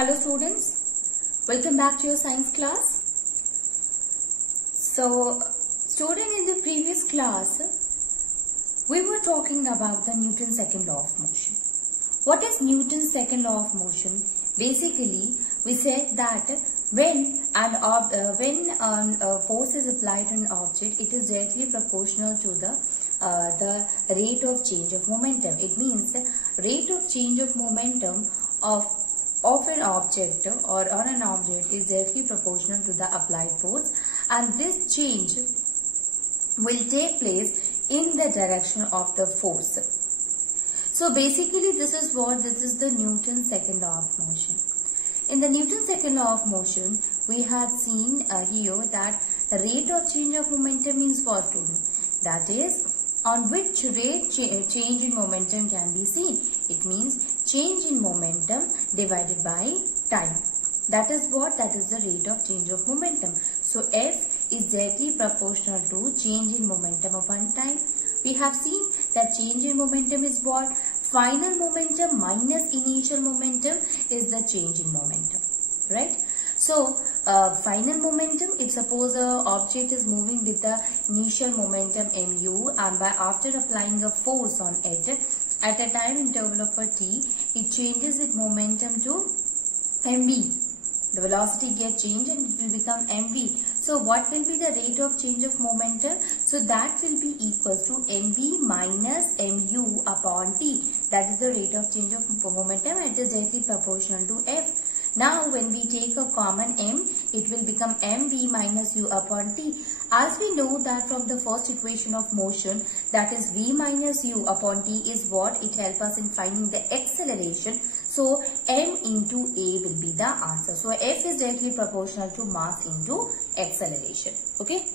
Hello students, welcome back to your science class. So student, in the previous class we were talking about the Newton's second law of motion. What is Newton's second law of motion? Basically we said that when a force is applied on an object, it is directly proportional to the rate of change of momentum. It means rate of change of momentum of an object or on an object is directly proportional to the applied force, and this change will take place in the direction of the force. So basically this is the Newton's second law of motion. In the Newton's second law of motion, we have seen here that the rate of change of momentum means what, student? That is, on which rate change in momentum can be seen. It means change in momentum divided by time. That is what? That is the rate of change of momentum. So F is directly proportional to change in momentum upon time. We have seen that change in momentum is what? Final momentum minus initial momentum is the change in momentum, right? So final momentum, if suppose a object is moving with the initial momentum mu, and after applying a force on it at a time interval of a t, it changes its momentum to mv. The velocity gets changed and it will become mv. So what will be the rate of change of momentum? So that will be equals to mv minus mu upon t. That is the rate of change of momentum, and it is directly proportional to F. Now when we take a common m, it will become mv minus u upon t. As we know that from the first equation of motion, that is v minus u upon t is what? It helps us in finding the acceleration. So m into a will be the answer. So F is directly proportional to mass into acceleration. Okay.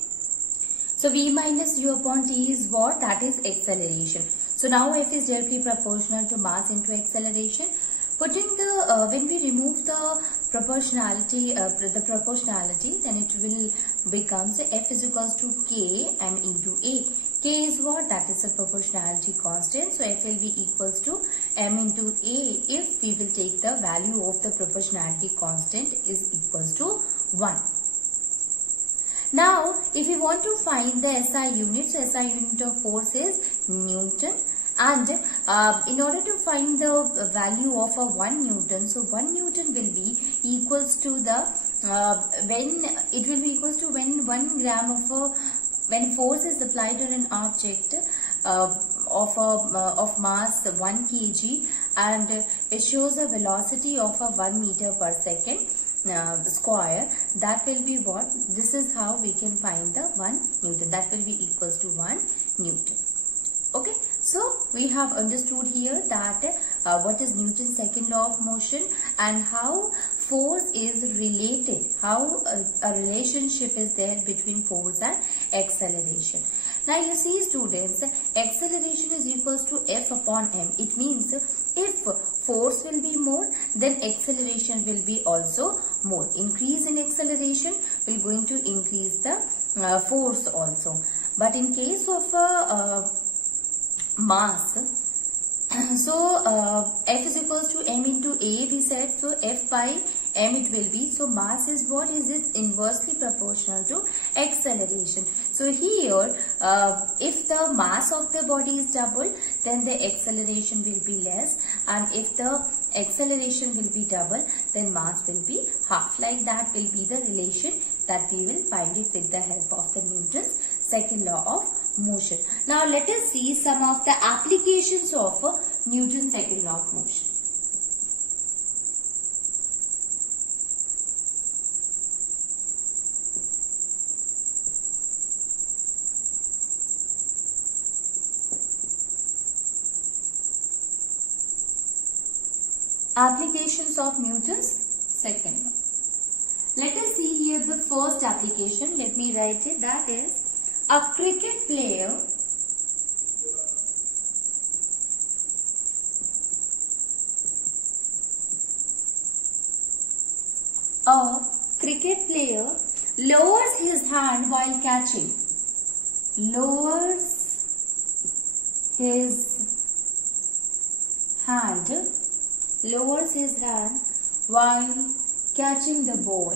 So v minus u upon t is what? That is acceleration. So now F is directly proportional to mass into acceleration. Putting the when we remove the proportionality, then it will become F is equals to k m into a. K is what? That is a proportionality constant. So F will be equals to m into a if we will take the value of the proportionality constant is equals to 1. Now if we want to find the SI unit, so SI unit of force is Newton. And in order to find the value of a 1 Newton, so 1 Newton will be equals to the when 1 gram of when force is applied on an object of mass 1 kg, and it shows a velocity of a 1 meter per second square. That will be what? This is how we can find the 1 Newton. That will be equals to 1 Newton. Okay, so we have understood here that what is Newton's second law of motion and how force is related, how a relationship is there between force and acceleration. Now you see students, acceleration is equals to F upon m. It means if force will be more, then acceleration will be also more. Increase in acceleration will going to increase the force also. But in case of mass, so F is equals to m into a, we said, so F by m it will be. So mass is what? Is it inversely proportional to acceleration. So here if the mass of the body is double, then the acceleration will be less, and if the acceleration will be double, then mass will be half. Like that will be the relation that we will find it with the help of the Newton's second law of motion. Now let us see some of the applications of Newton's second law of motion. Applications of Newton's second law. Let us see here the first application. Let me write it. That is, a cricket player lowers his hand while catching. Lowers his hand while catching the ball.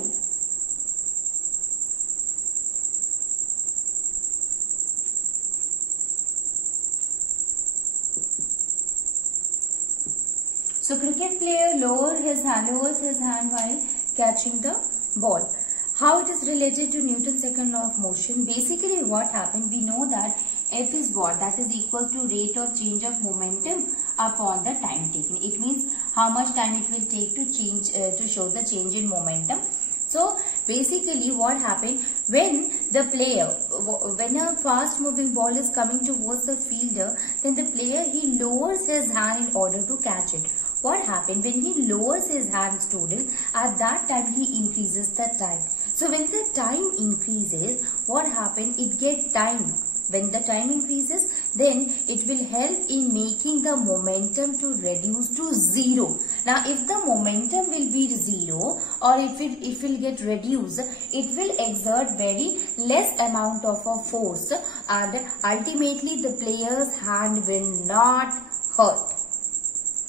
So cricket player lowers his hand while catching the ball. How it is related to Newton's second law of motion? Basically what happened, we know that F is what? That is equal to rate of change of momentum upon the time taken. It means how much time it will take to change, to show the change in momentum. So basically what happened, when the player, when a fast moving ball is coming towards the fielder, then the player, he lowers his hand in order to catch it. What happened, when he lowers his hand, student, at that time he increases the time. So when the time increases, what happened, it gets time. When the time increases, then it will help in making the momentum to reduce to zero. Now, if the momentum will be zero, or if it will get reduced, it will exert very less amount of a force, and ultimately the player's hand will not hurt.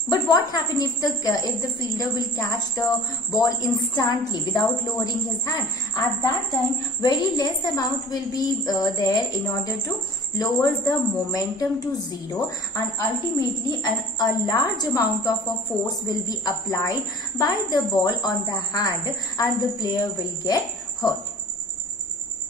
But what happens if the fielder will catch the ball instantly without lowering his hand? At that time, very less amount will be there in order to lower the momentum to zero, and ultimately a large amount of a force will be applied by the ball on the hand, and the player will get hurt.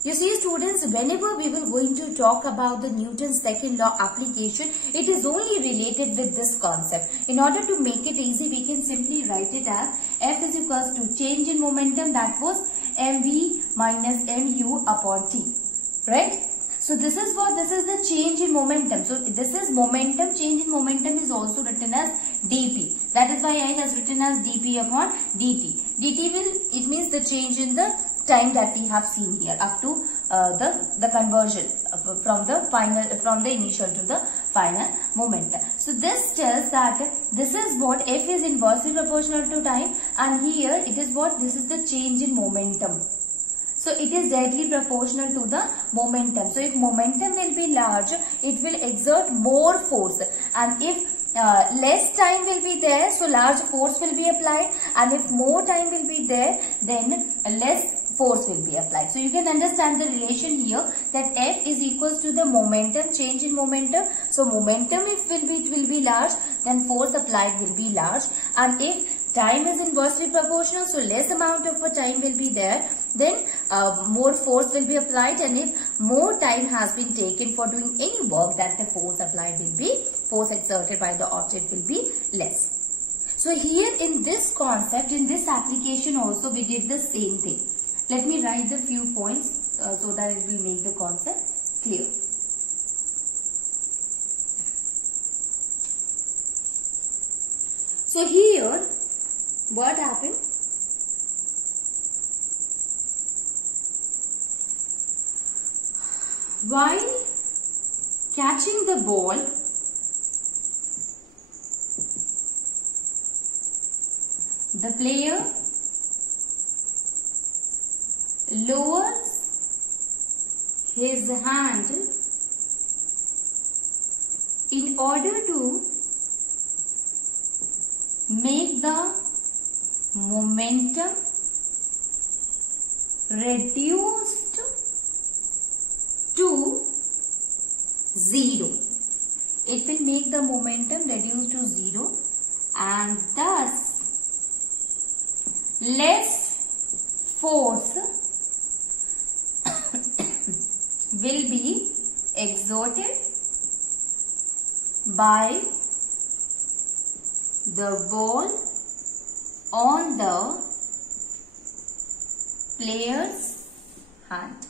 You see, students, whenever we will going to talk about the Newton's second law application, it is only related with this concept. In order to make it easy, we can simply write it as F is equals to change in momentum, that was mv minus mu upon t, right? So this is what, this is the change in momentum. So this is momentum, change in momentum is also written as dp. That is why I has written as dp upon dt. dt will, it means the change in the time that we have seen here up to the conversion from the initial to the final momentum. So this tells that this is what F is inversely proportional to time, and here it is what, this is the change in momentum. So it is directly proportional to the momentum. So if momentum will be large, it will exert more force, and if less time will be there, so large force will be applied, and if more time will be there, then less force will be applied. So you can understand the relation here, that F is equals to the momentum, change in momentum. So momentum, if it will be large, then force applied will be large, and if time is inversely proportional, so less amount of a time will be there, then more force will be applied, and if more time has been taken for doing any work, that the force applied will be, force exerted by the object will be less. So here in this concept, in this application also, we did the same thing. Let me write the few points so that it will make the concept clear. So here, what happened? While catching the ball, the player lowers his hand in order to make the momentum reduced to zero. It will make the momentum reduced to zero, and thus less force will be exerted by the ball on the player's hand.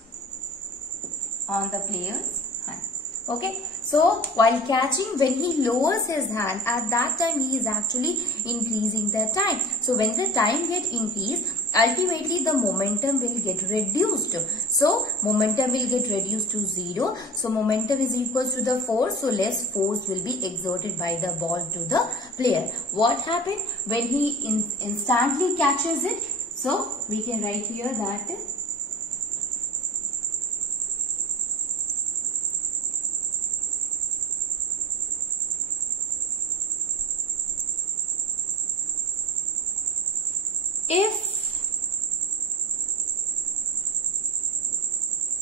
On the player's hand. Okay. So while catching, when he lowers his hand, at that time he is actually increasing the time. So when the time gets increased, ultimately the momentum will get reduced. So momentum will get reduced to zero. So momentum is equals to the force. So less force will be exerted by the ball to the player. What happened when he instantly catches it? So we can write here that If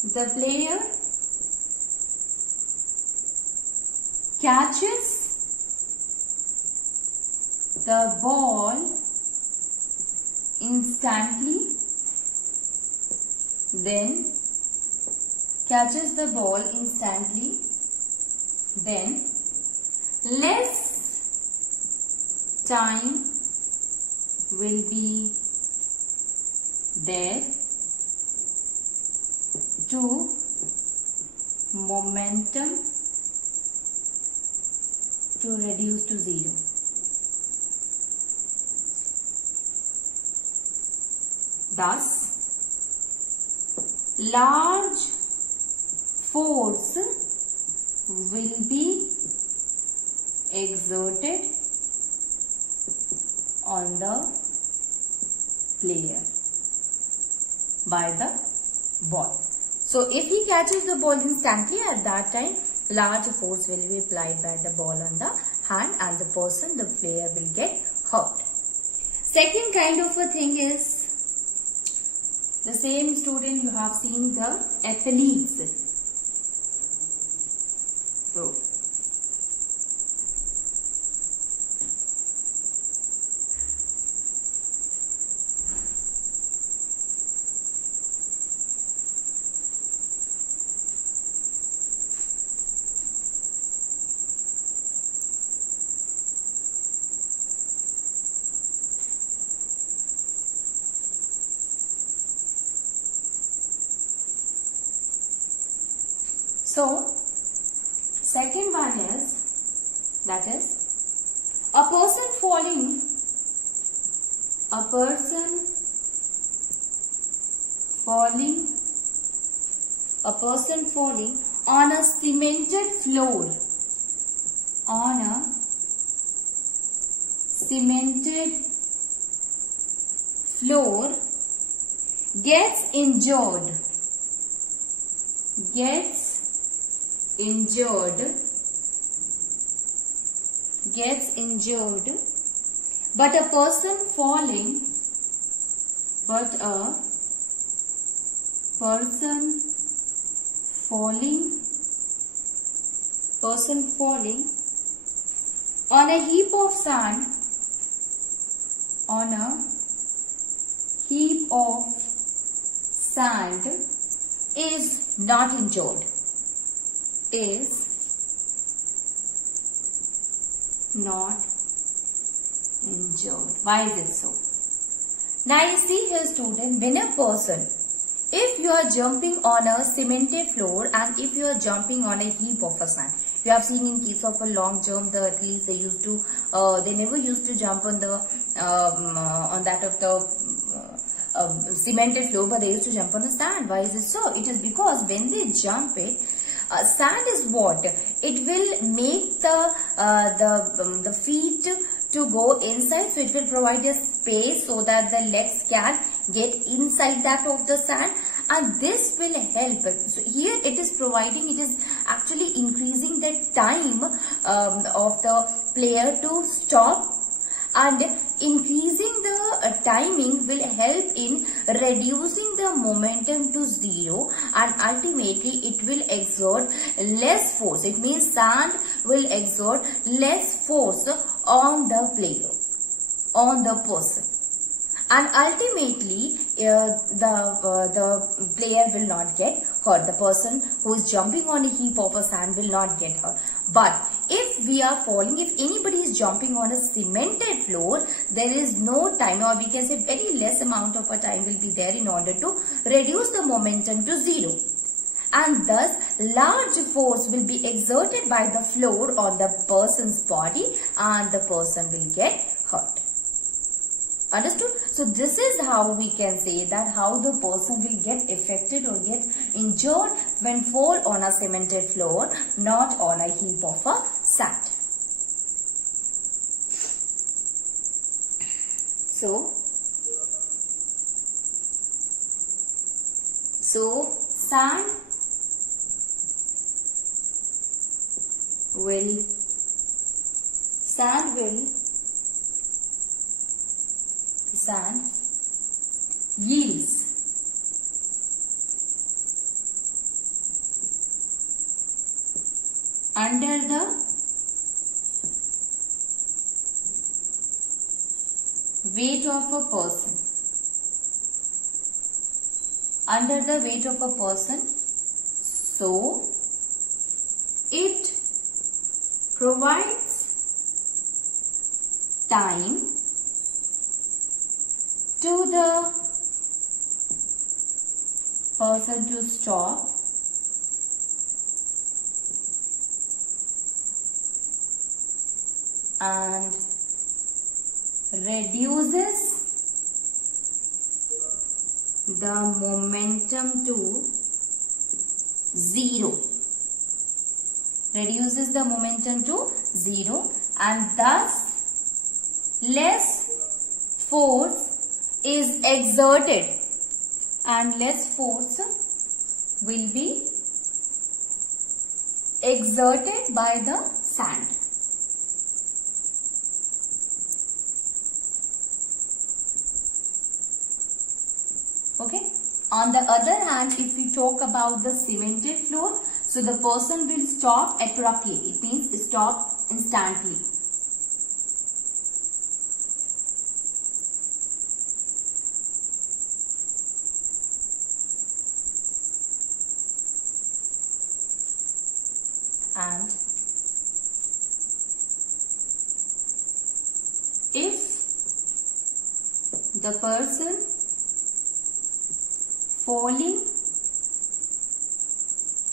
the player catches the ball instantly, then less time will be there to momentum to reduce to 0. Thus, large force will be exerted on the player by the ball. So, if he catches the ball instantly, at that time, large force will be applied by the ball on the hand, and the player will get hurt. Second kind of a thing is, the same student, you have seen the athletes. So, second one is, that is, a person falling on a cemented floor, gets injured, but a person falling on a heap of sand, is not injured. Why is it so? Now you see here, student, when a person, if you are jumping on a cemented floor and if you are jumping on a heap of sand, you have seen in case of a long jump, the athletes, they never used to jump on the on that of the cemented floor, but they used to jump on the sand. Why is it so? It is because when they jump it, sand is what? It will make the feet to go inside, so it will provide a space so that the legs can get inside that of the sand, and this will help. So here it is actually increasing the time of the player to stop, and increasing the timing will help in reducing the momentum to 0, and ultimately it will exert less force. It means sand will exert less force on the player, on the person, and ultimately the player will not get hurt. The person who is jumping on a heap of sand will not get hurt. But if we are falling, if anybody is jumping on a cemented floor, there is no time, or we can say very less amount of a time will be there in order to reduce the momentum to 0. And thus large force will be exerted by the floor on the person's body, and the person will get hurt. Understood? So this is how we can say that how the person will get affected or get injured when fall on a cemented floor, not on a heap of sand. So sand will yields under the weight of a person. Under the weight of a person. So, it provides time to the person to stop and reduces the momentum to 0. Reduces the momentum to 0 and thus less force is exerted and less force will be exerted by the sand. Okay. On the other hand, if we talk about the cemented floor, so the person will stop abruptly. It means stop instantly. And if the person falling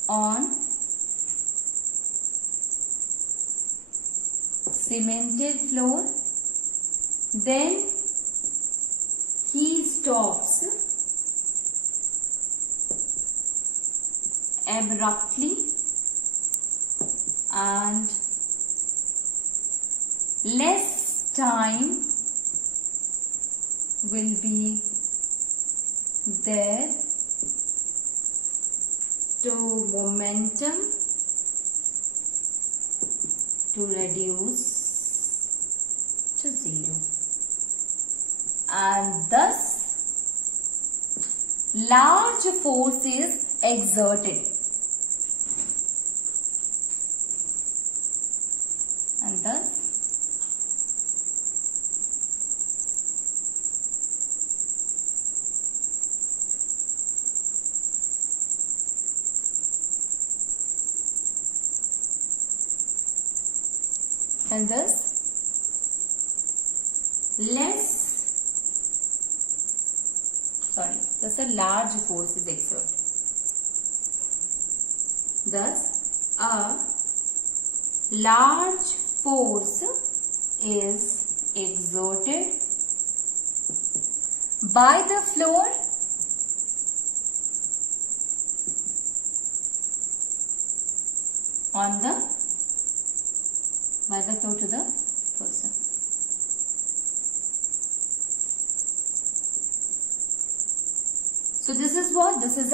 on cemented floor, then he stops abruptly and less time will be there to momentum to reduce to 0 and thus large force is exerted and thus thus a large force is exerted. Thus a large force is exerted by the floor to the person. So this is what? This is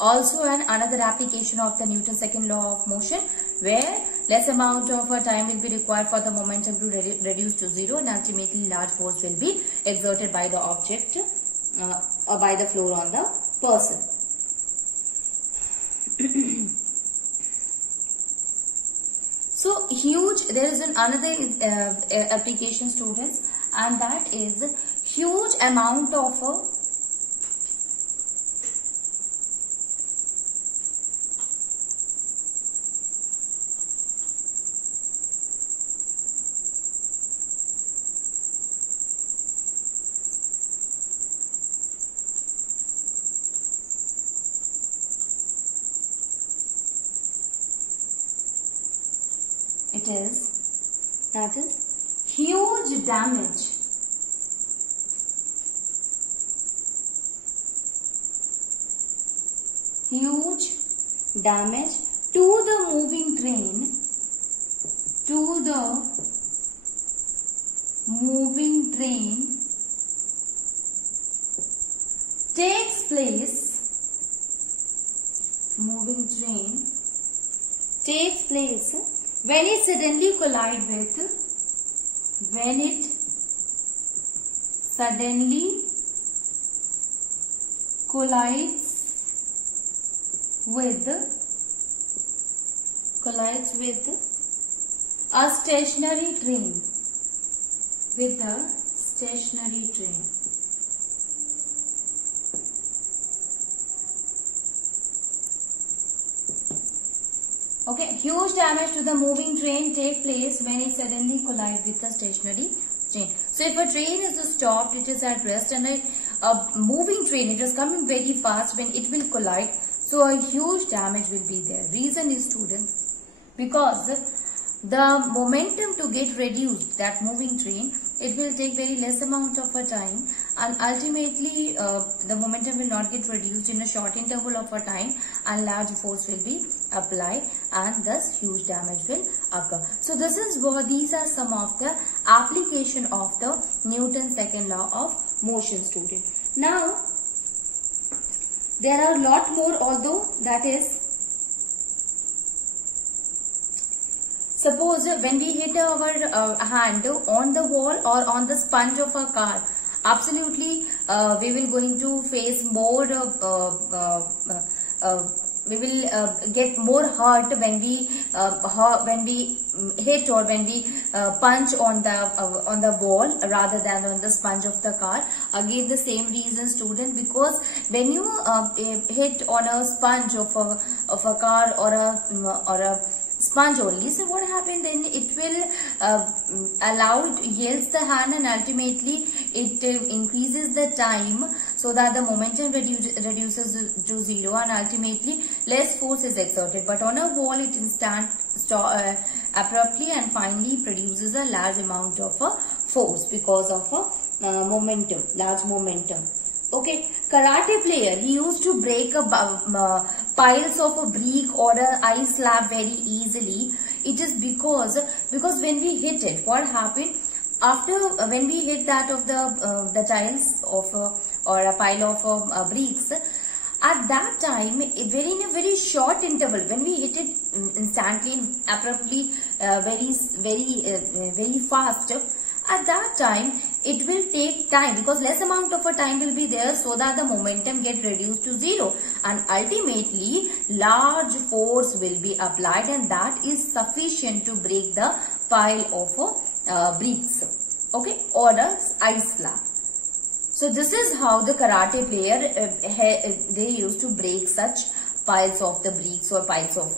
another application of the Newton's second law of motion, where less amount of time will be required for the momentum to reduce to 0 and ultimately large force will be exerted by the object or by the floor on the person. So there is another application, students, and that is huge amount of that is huge damage to the moving train takes place when it suddenly collide with collides with a stationary train. With a stationary train. Okay, huge damage to the moving train take place when it suddenly collides with a stationary train. So if a train is stopped, it is at rest, and a moving train, it is coming very fast, when it will collide, so a huge damage will be there. Reason is, students, because the momentum to get reduced, that moving train, it will take very less amount of a time, and ultimately the momentum will not get reduced in a short interval of a time, and large force will be applied, and thus huge damage will occur. So this is what, these are some of the application of the Newton's second law of motion, student. Now there are a lot more, although that is, suppose when we hit our hand on the wall or on the sponge of a car, absolutely we will going to face more, we will get more hurt when we hit or when we punch on the wall rather than on the sponge of the car. Again, the same reason, student, because when you hit on a sponge of a car or a sponge only, so what happened then, it will allow, it yields the hand, and ultimately it increases the time, so that the momentum reduces to zero, and ultimately less force is exerted. But on a wall, it abruptly and finally produces a large amount of force because of momentum, large momentum. Okay, karate player, he used to break piles of a brick or a ice slab very easily. It is because when we hit it, what happened after, when we hit that of the tiles of or a pile of bricks, at that time, in a very short interval, when we hit it instantly, abruptly, very fast, at that time, it will take time, because less amount of a time will be there, so that the momentum get reduced to zero, and ultimately large force will be applied, and that is sufficient to break the pile of bricks, okay, or a ice slab. So this is how the karate player, they used to break such piles of the bricks or piles of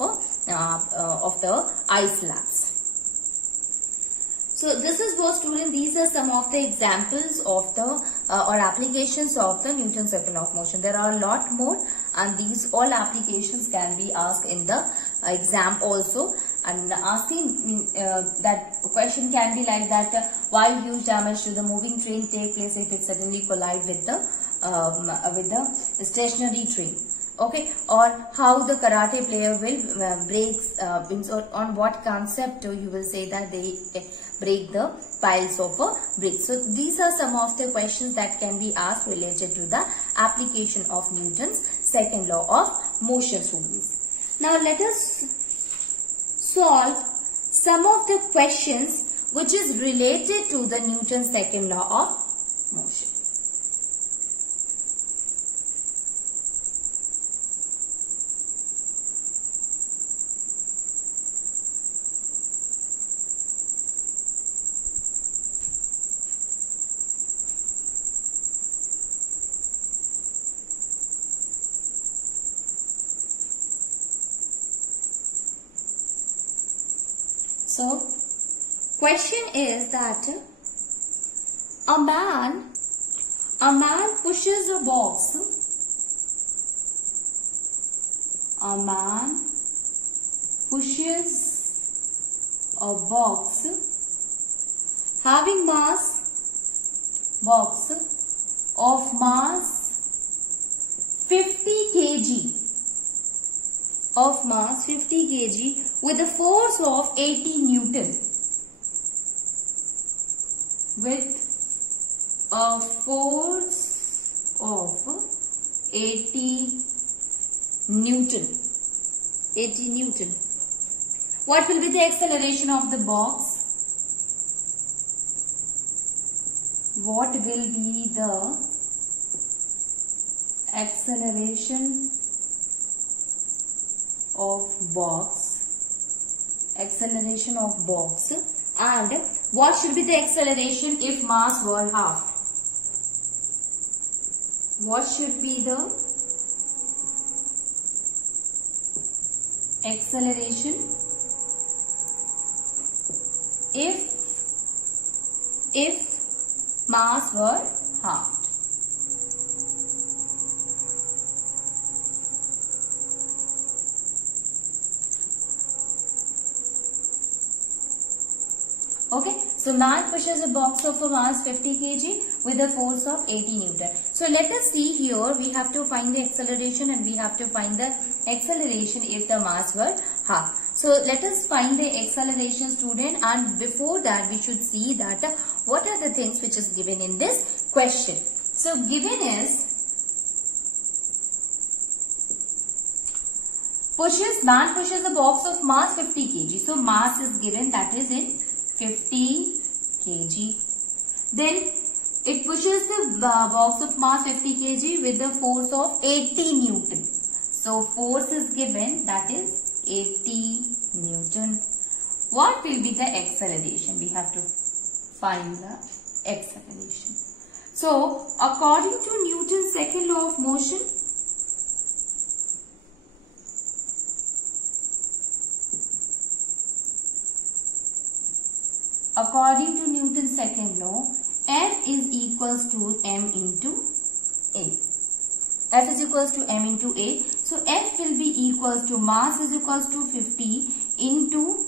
the ice slabs. So this is what, student, these are some of the examples of the or applications of the Newton's second law of motion. There are a lot more, and these all applications can be asked in the exam also. And asking that question can be like that, why huge damage to the moving train take place if it suddenly collide with the stationary train? Okay, or how the karate player will breaks, on what concept you will say that they break the piles of bricks. So these are some of the questions that can be asked related to the application of Newton's second law of motion, students. Now let us solve some of the questions which is related to the Newton's second law of motion. So, question is that a man pushes a box. A man pushes a box having box of mass 50 kg. Of mass 50 kg with a force of 80 Newton. With a force of 80 Newton. 80 Newton. What will be the acceleration of the box? What will be the acceleration of box, and what should be the acceleration if mass were halved? What should be the acceleration if mass were halved? Okay, so man pushes a box of a mass 50 kg with a force of 80 Newton. So let us see here, we have to find the acceleration and we have to find the acceleration if the mass were half. So let us find the acceleration, student, and before that we should see that what are the things which is given in this question. So given is man pushes a box of mass 50 kg. So mass is given, that is in 50 kg. Then it pushes the box of mass 50 kg with the force of 80 Newton. So force is given, that is 80 Newton. What will be the acceleration? We have to find the acceleration. So according to Newton's second law of motion, according to Newton's second law, F is equals to m into A. F is equals to m into A. So F will be equals to mass is equals to 50 into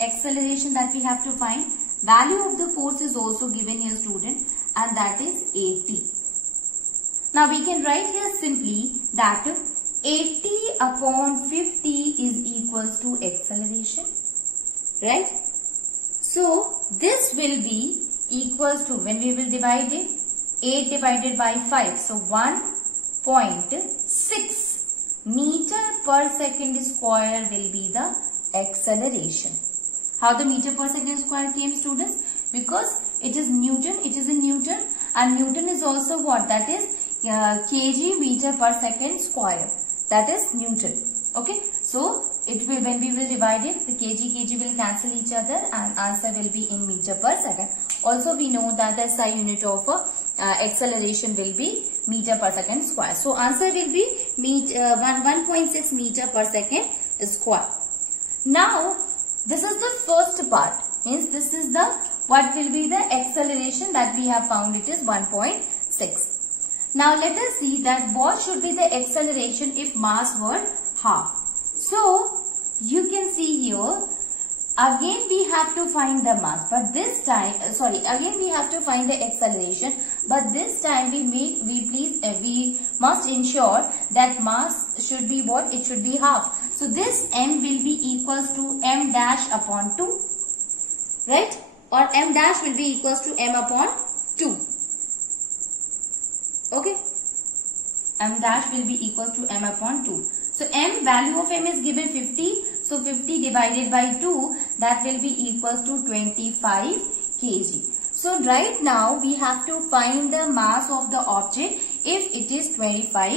acceleration that we have to find. Value of the force is also given here, student, and that is 80. Now we can write here simply that 80 upon 50 is equals to acceleration, right? So this will be equals to, when we will divide it, 8 divided by 5. So 1.6 meter per second square will be the acceleration. How the meter per second square came, students? Because it is Newton, it is in Newton, and Newton is also what? That is kg meter per second square. That is Newton. Okay. So it will, when we will divide it, the kg will cancel each other and answer will be in meter per second. Also we know that the SI unit of acceleration will be meter per second square. So answer will be 1.6 meter per second square. Now this is the first part. Means this is the, what will be the acceleration that we have found, it is 1.6. Now let us see that what should be the acceleration if mass were half. So you can see here, again we have to find the mass, but this time, again we have to find the acceleration, but this time we must ensure that mass should be what? It should be half. So this m will be equals to m dash upon 2, right? Or m dash will be equals to m upon 2. Okay? M dash will be equals to m upon 2. So m, value of m is given 50. So 50 divided by 2, that will be equals to 25 kg. So right now we have to find the mass of the object if it is 25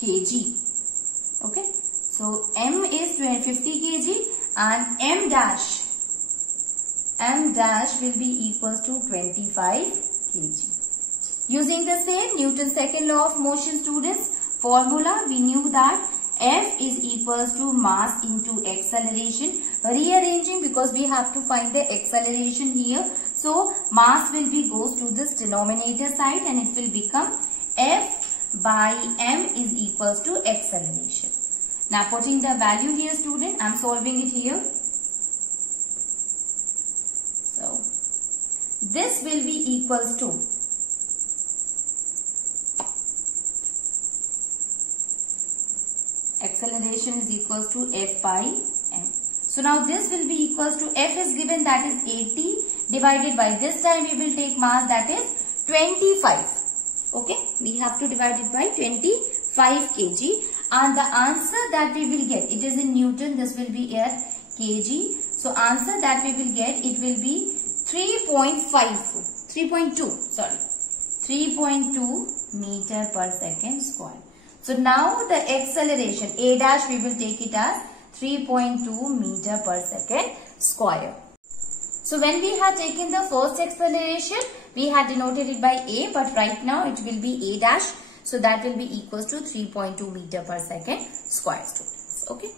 kg. Okay. So m is 50 kg and m dash will be equals to 25 kg. Using the same Newton's second law of motion, students, formula, we knew that F is equals to mass into acceleration. Rearranging, because we have to find the acceleration here. So mass will be goes to this denominator side and it will become F by m is equals to acceleration. Now putting the value here, student, I am solving it here. So this will be equals to acceleration is equals to F by m. So now this will be equals to F is given, that is 80 divided by this time we will take mass, that is 25. Okay, we have to divide it by 25 kg and the answer that we will get, it is in Newton, this will be at kg. So answer that we will get, it will be 3.2 meter per second square. So now the acceleration A dash, we will take it as 3.2 meter per second square. So when we had taken the first acceleration, we had denoted it by A, but right now it will be A dash. So that will be equals to 3.2 meter per second square, students. Okay.